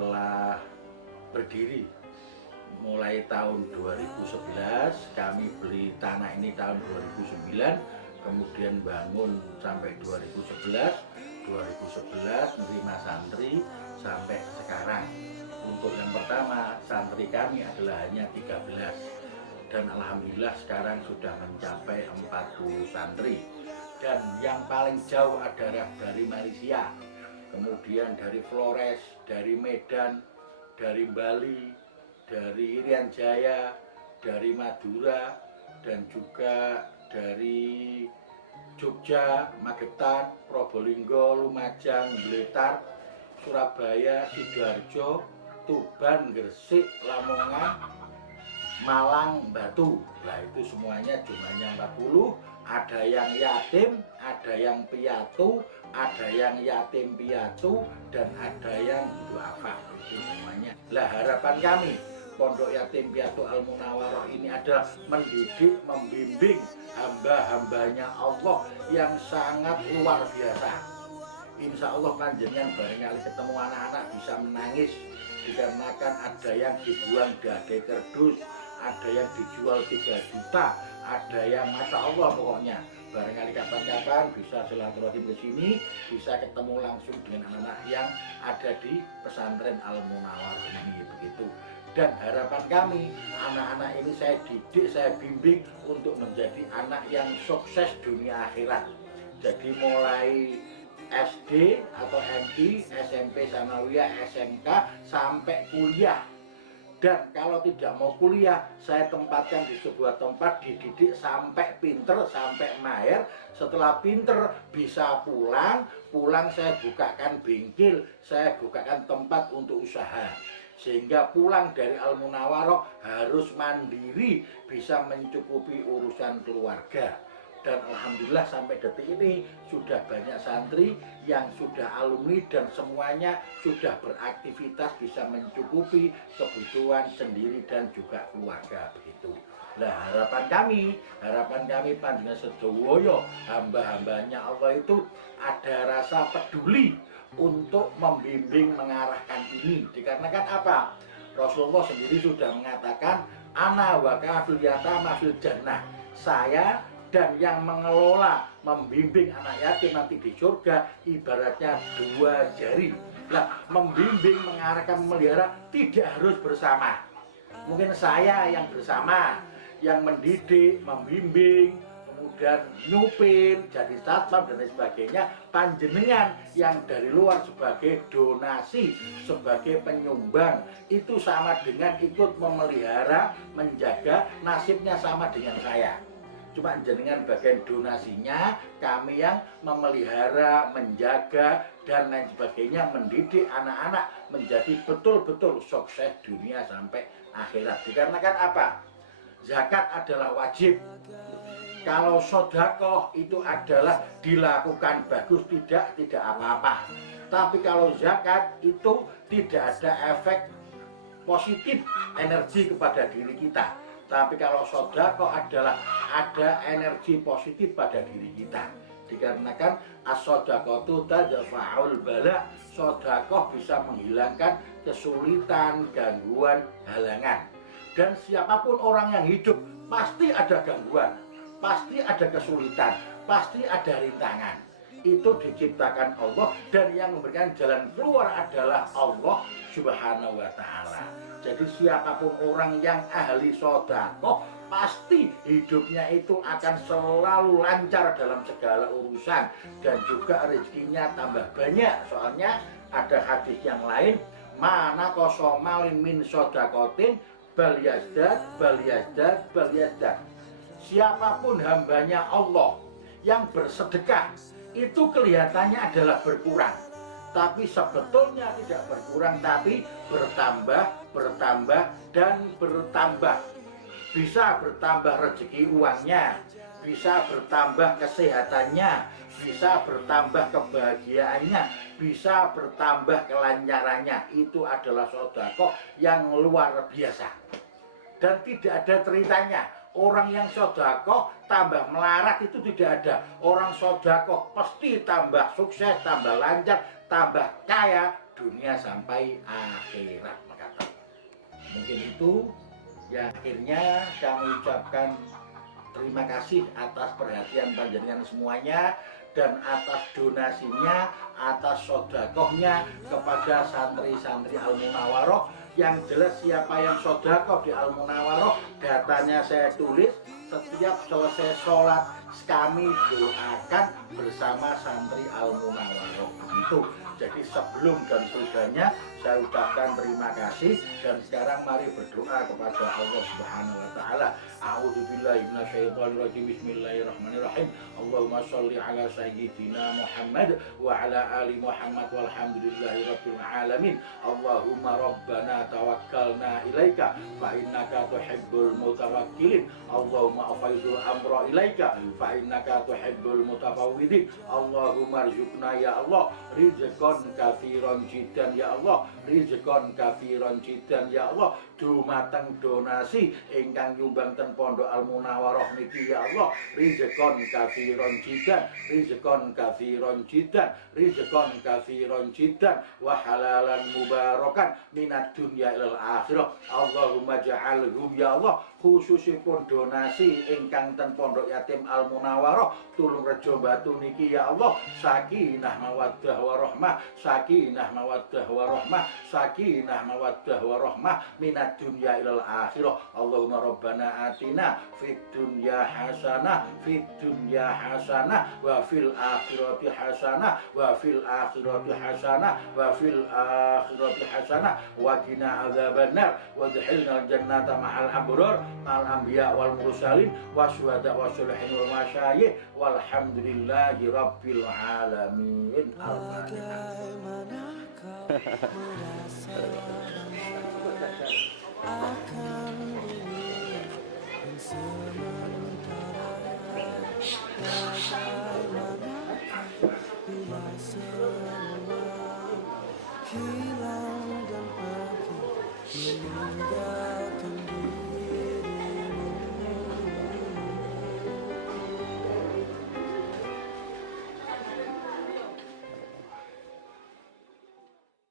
setelah berdiri mulai tahun 2011, kami beli tanah ini tahun 2009, kemudian bangun sampai 2011 menerima santri sampai sekarang. Untuk yang pertama, santri kami adalah hanya 13, dan alhamdulillah sekarang sudah mencapai 40 santri. Dan yang paling jauh adalah dari Malaysia, kemudian dari Flores, dari Medan, dari Bali, dari Irian Jaya, dari Madura, dan juga dari Jogja, Magetan, Probolinggo, Lumajang, Blitar, Surabaya, Sidoarjo, Tuban, Gresik, Lamongan, Malang, Batu. Nah, itu semuanya jumlahnya 40. Ada yang yatim, ada yang piatu, ada yang yatim piatu, dan ada yang duafa. Itu semuanya. Lah, harapan kami Pondok Yatim Piatu Al Munawaroh ini adalah mendidik, membimbing hamba-hambanya Allah yang sangat luar biasa. Insya Allah panjenengan barangkali ketemu anak-anak bisa menangis dikarenakan ada yang dibuang dade kerdus, ada yang dijual 3 juta, ada yang Masya Allah pokoknya. Barangkali kapan-kapan bisa silaturahim ke sini, bisa ketemu langsung dengan anak-anak yang ada di pesantren Al Munawaroh ini, begitu. Dan harapan kami, anak-anak ini saya didik, saya bimbing untuk menjadi anak yang sukses dunia akhirat. Jadi mulai SD atau MI, SMP, Sanawiyah, SMK, sampai kuliah. Dan kalau tidak mau kuliah, saya tempatkan di sebuah tempat, dididik sampai pinter, sampai mahir. Setelah pinter, bisa pulang saya bukakan bengkel, saya bukakan tempat untuk usaha. Sehingga pulang dari Al Munawaroh harus mandiri, bisa mencukupi urusan keluarga. Dan alhamdulillah sampai detik ini sudah banyak santri yang sudah alumni dan semuanya sudah beraktivitas, bisa mencukupi kebutuhan sendiri dan juga keluarga, begitu. Nah, harapan kami panjenengan sedoyo, hamba-hambanya Allah itu ada rasa peduli untuk membimbing, mengarahkan ini. Dikarenakan apa? Rasulullah sendiri sudah mengatakan, ana wa kafil yatama fil jannah. Saya dan yang mengelola, membimbing anak yatim nanti di surga ibaratnya 2 jari. Nah, membimbing, mengarahkan, memelihara tidak harus bersama. Mungkin saya yang bersama, yang mendidik, membimbing, kemudian nyupir, jadi satpam dan lain sebagainya. Panjenengan yang dari luar sebagai donasi, sebagai penyumbang, itu sama dengan ikut memelihara, menjaga, nasibnya sama dengan saya. Cuma jenengan bagian donasinya, kami yang memelihara, menjaga, dan lain sebagainya, mendidik anak-anak menjadi betul-betul sukses dunia sampai akhirat. Dikarenakan apa? Zakat adalah wajib. Kalau sedekah itu adalah dilakukan bagus, tidak apa-apa. Tapi kalau zakat itu tidak ada efek positif energi kepada diri kita. Tapi kalau sedekah adalah ada energi positif pada diri kita. Dikarenakan as-shadaqatu tadfa'ul bala, sedekah bisa menghilangkan kesulitan, gangguan, halangan. Dan siapapun orang yang hidup pasti ada gangguan, pasti ada kesulitan, pasti ada rintangan. Itu diciptakan Allah, dan yang memberikan jalan keluar adalah Allah Subhanahu wa Ta'ala. Jadi siapapun orang yang ahli sedekah pasti hidupnya itu akan selalu lancar dalam segala urusan, dan juga rezekinya tambah banyak. Soalnya ada hadis yang lain, mana kosomalin min sodakotin bal yazdad. Siapapun hambanya Allah yang bersedekah itu kelihatannya adalah berkurang, tapi sebetulnya tidak berkurang, tapi bertambah dan bertambah. Bisa bertambah rezeki uangnya, bisa bertambah kesehatannya, bisa bertambah kebahagiaannya, bisa bertambah kelancarannya. Itu adalah sedekah yang luar biasa. Dan tidak ada ceritanya orang yang sedekah tambah melarat, itu tidak ada. Orang sedekah pasti tambah sukses, tambah lancar, tambah kaya dunia sampai akhirat kata. Mungkin itu ya, akhirnya kami ucapkan terima kasih atas perhatian panjenengan semuanya dan atas donasinya, atas sodakohnya kepada santri-santri Al-Munawaroh. Yang jelas siapa yang sodakoh di Al-Munawaroh, datanya saya tulis. Setiap selesai sholat kami doakan bersama santri Al-Munawaroh itu. Jadi sebelum dan sudahnya saya ucapkan terima kasih, dan sekarang mari berdoa kepada Allah Subhanahu wa taala. A'udzubillahi minasyaitonirrajim. Bismillahirrahmanirrahim. Allahumma sholli ala sayyidina Muhammad wa ala ali Muhammad walhamdulillahi rabbil alamin. Allahumma rabbana tawakkalna ilaika fa innaka tuhibbul mutawakkilin. Allahumma afaizul amra ilaika fa innaka tuhibbul mutafawwidin. Allahumma rzuqna ya Allah rizqan katsiran jiddan ya Allah, rizqan katsiran jiddan ya Allah. Dumateng donasi ingkang nyumbang ten Pondok Al-Munawaroh niki ya Allah, rizqan katsiran jiddan, rizqan katsiran jiddan, rizqan katsiran jiddan wa halalan mubarakan minad dunya ilal akhirah. Allahumma ja'alhum ya Allah, khususipun donasi ingkang ten Pondok Yatim Al-Munawaroh Tulung Rejo Batu niki ya Allah, sakinah mawaddah warahmah, sakinah mawaddah warahmah, sakinah mawaddah warahmah minad dunya ilal akhirah. Allahumma rabbana atina fid dunya hasanah, fid dunya hasanah wa fil akhirati hasanah, wa fil akhirati hasanah, wa fil akhirati hasanah wa qina adzabannar wa adkhilnal jannata ma'al abrar ma'al anbiya wal mursalin wa syuhada wa sholihin wal masyayikh walhamdulillahi rabbil alamin. Bagaimana kau merasa akan dunia yang sementara? Bagaimanakah bila semua hilang dan pergi meninggal?